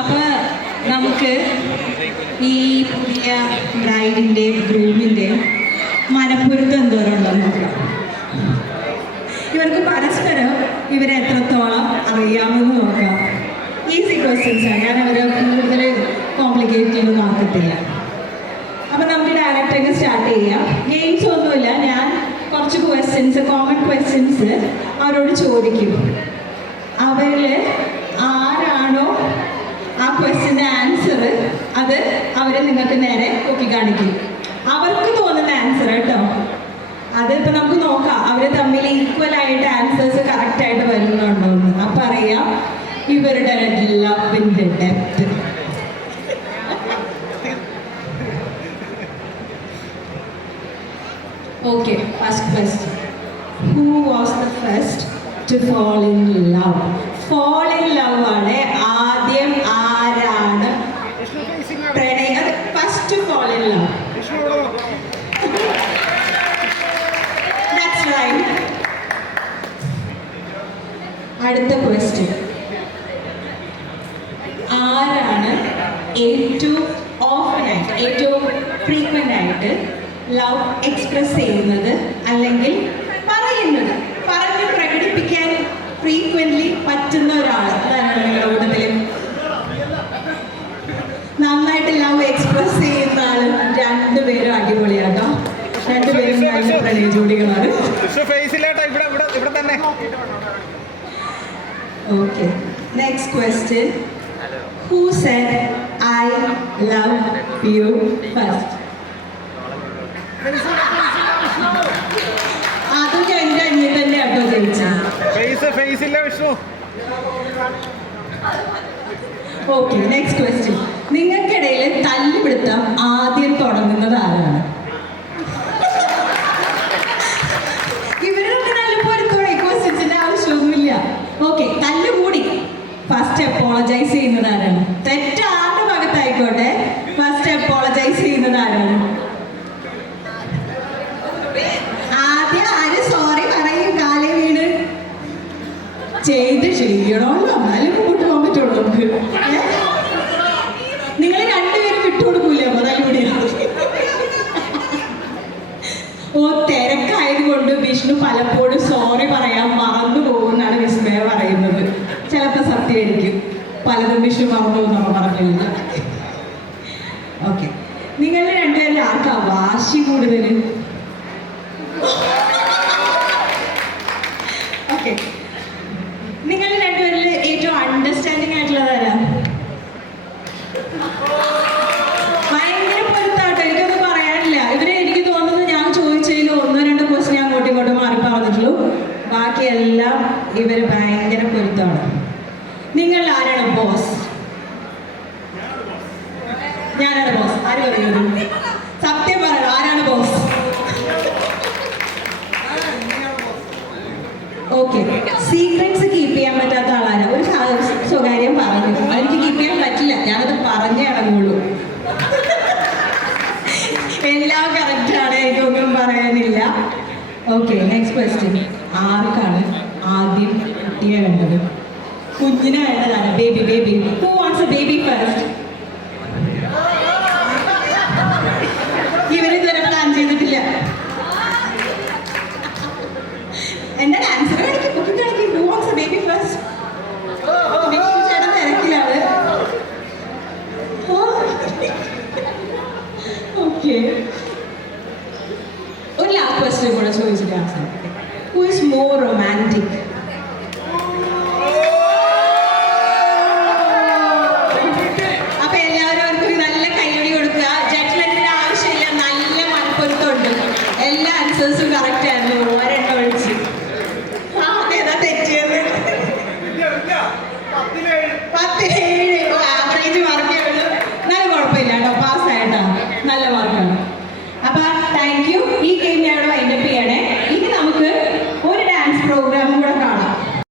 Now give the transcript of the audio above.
അപ്പൊ നമുക്ക് ഈ പുതിയ ബ്രൈഡിൻ്റെയും ഗ്രൂമിൻ്റെയും മനപ്പൊരുത്തം എന്തോരം ഉണ്ടെന്ന് നോക്കാം. ഇവർക്ക് പരസ്പരം ഇവരെ എത്രത്തോളം അറിയാമെന്ന് നോക്കാം. ഈസി ക്വസ്റ്റ്യൻസ് ആണ്, ഞാൻ അവരെ കൂടുതൽ കോംപ്ലിക്കേറ്റ് ചെയ്തൊന്നും ആക്കത്തില്ല. അപ്പം നമുക്ക് ഡയറക്റ്റ് അങ്ങ് സ്റ്റാർട്ട് ചെയ്യാം. ഗെയിംസ് ഒന്നുമില്ല, ഞാൻ കുറച്ച് ക്വസ്റ്റ്യൻസ്, കോമൺ ക്വസ്റ്റ്യൻസ് അവരോട് ചോദിക്കും. അവരിൽ ആരാണോ ആ ക്വസ്റ്റ്യൻ്റെ ആൻസർ അത് അവർ നിങ്ങൾക്ക് നേരെ നോക്കി കാണിക്കും. അവർക്ക് തോന്നുന്ന ആൻസർ കേട്ടോ. അതിപ്പോൾ നമുക്ക് നോക്കാം അവർ തമ്മിൽ ഈക്വൽ ആയിട്ട് ആൻസേഴ്സ് കറക്റ്റായിട്ട് വരുന്നുണ്ടോ എന്ന്. അപ്പം അറിയാം ഇവരുടെ ലവിൻ്റെ depth. Okay, first question. Who was the first to fall in love? Fall in love ആണ് ആദ്യം ആരാണ് പ്രണയം first to fall in love? That's right. അടുത്ത ക്വസ്റ്റ്യൻ. ആരാണ് ഏറ്റവും ഓഫനായിട്ട് ഏറ്റവും ഫ്രീക്വൻ്റ് ആയിട്ട് ലവ് എക്സ്പ്രസ് ചെയ്യുന്നത് അല്ലെങ്കിൽ പറയുന്നത്, പറഞ്ഞ് പ്രകടിപ്പിക്കാൻ ഫ്രീക്വൻ്റ്ലി പറ്റുന്ന ഒരാൾ? അതാണ് നിങ്ങളുടെ കൂട്ടത്തിൽ നന്നായിട്ട് ലവ് എക്സ്പ്രസ് ചെയ്യുന്ന ആളും. രണ്ടുപേരും അടിപൊളിയാട്ടോ, രണ്ടുപേരും നല്ല പ്രണയ ജോഡികളാണ്. Okay, next question. Who said I love you first? അതൊക്കെ എൻ്റെ അന്യ തന്നെ ആട്ടോ ചോദിച്ചത്. Okay, next question. നിങ്ങൾക്കിടയിൽ തല്ലുപിടുത്തം ആദ്യം തുടങ്ങുന്നത് ആരാണ്? ഇവരൊക്കെ നല്ല പൊരുത്തമായി, ക്വസ്റ്റ്യൻസിന്റെ ആവശ്യമൊന്നുമില്ല. ഓക്കെ, തല്ലുകൂടി ഫസ്റ്റ് അപ്പോളജൈസ് ചെയ്യുന്നത് ആരാണ്? തെറ്റാരുടെ ഭാഗത്തായിക്കോട്ടെ, ഫസ്റ്റ് അപ്പോളജൈസ് ചെയ്യുന്നത് ആരാണ്? ചെയ്ത് ചെയ്യണമല്ലോ, എന്നാലും മുമ്പോട്ട് പോകാൻ പറ്റുള്ളൂ നമുക്ക്. നിങ്ങൾ രണ്ടുപേരും വിട്ടുകൊടുക്കൂലേ മുതലൂടെ? ഓ, തിരക്കായതുകൊണ്ട് വിഷ്ണു പലപ്പോഴും സോറി പറയാൻ മറന്നു പോകുമെന്നാണ് വിസ്മയ പറയുന്നത്. ചിലപ്പോൾ സത്യമായിരിക്കും, പലതും വിഷ്ണു മറന്നു പോകുന്ന പറഞ്ഞില്ല. ഓക്കെ, നിങ്ങൾ രണ്ടുപേരും ആർക്കാ വാശി കൂടുതൽ? ഓക്കെ, നിങ്ങൾ രണ്ടുപേരിൽ ഏറ്റവും അണ്ടർസ്റ്റാൻഡിങ് ആയിട്ടുള്ളത് ആരാ? ഭയങ്കര പൊരുത്താട്ടോ, എനിക്കൊന്നും പറയാനില്ല. ഇവരെ എനിക്ക് തോന്നുന്നു ഞാൻ ചോദിച്ചതിൽ ഒന്നോ രണ്ടോ ക്വസ്റ്റ്യൻ അങ്ങോട്ടും ഇങ്ങോട്ടും മാറി പറഞ്ഞിട്ടുള്ളൂ. ബാക്കിയെല്ലാം ഇവർ ഭയങ്കര പൊരുത്താണ്. നിങ്ങൾ ആരാണ് ബോസ്? ഞാനാണ് ബോസ്. ആര് പറയുന്നത്? സത്യം പറയണം, ആരാണ് ബോസ്? ഓക്കെ, സീക്രട്സ് കീപ്പ് ചെയ്യാൻ പറ്റാത്ത ആളാണ്. ഒരു സ്വകാര്യം പറഞ്ഞു, എനിക്ക് കീപ്പ് ചെയ്യാൻ പറ്റില്ല, ഞാനത് പറഞ്ഞേ ഇറങ്ങുള്ളൂ. എല്ലാം കറക്റ്റാണ്, എനിക്കൊന്നും പറയാനില്ല. Okay, next question. ആർക്കാണ് ആദ്യം കുട്ടിയെ വേണ്ടത്? കുഞ്ഞിനെ വേണ്ടതാണ്. Baby baby who wants a baby first? ഇവരിതുവരെ പ്ലാൻ ചെയ്തിട്ടില്ല. എന്റെ ആൻസർ കാണിക്കും, ബുക്കിൽ കാണിക്കും. Who wants a baby first? ചേട്ടൻ തിരക്കിലാണ്. ഓക്കെ, ഒരു ലാസ്റ്റ് ക്വസ്റ്റ്യൻ കൂടെ ചോദിച്ചിട്ട് answer. Who is more romantic? അപ്പൊ എല്ലാവരും അവർക്കൊരു നല്ല കൈയടി കൊടുക്കുക. ജഡ്ജ്മെന്റിന്റെ ആവശ്യമില്ല, നല്ല മനപ്പൊരുത്തമുണ്ട്, എല്ലാ ആൻസേഴ്സും കറക്റ്റ് ആണ്.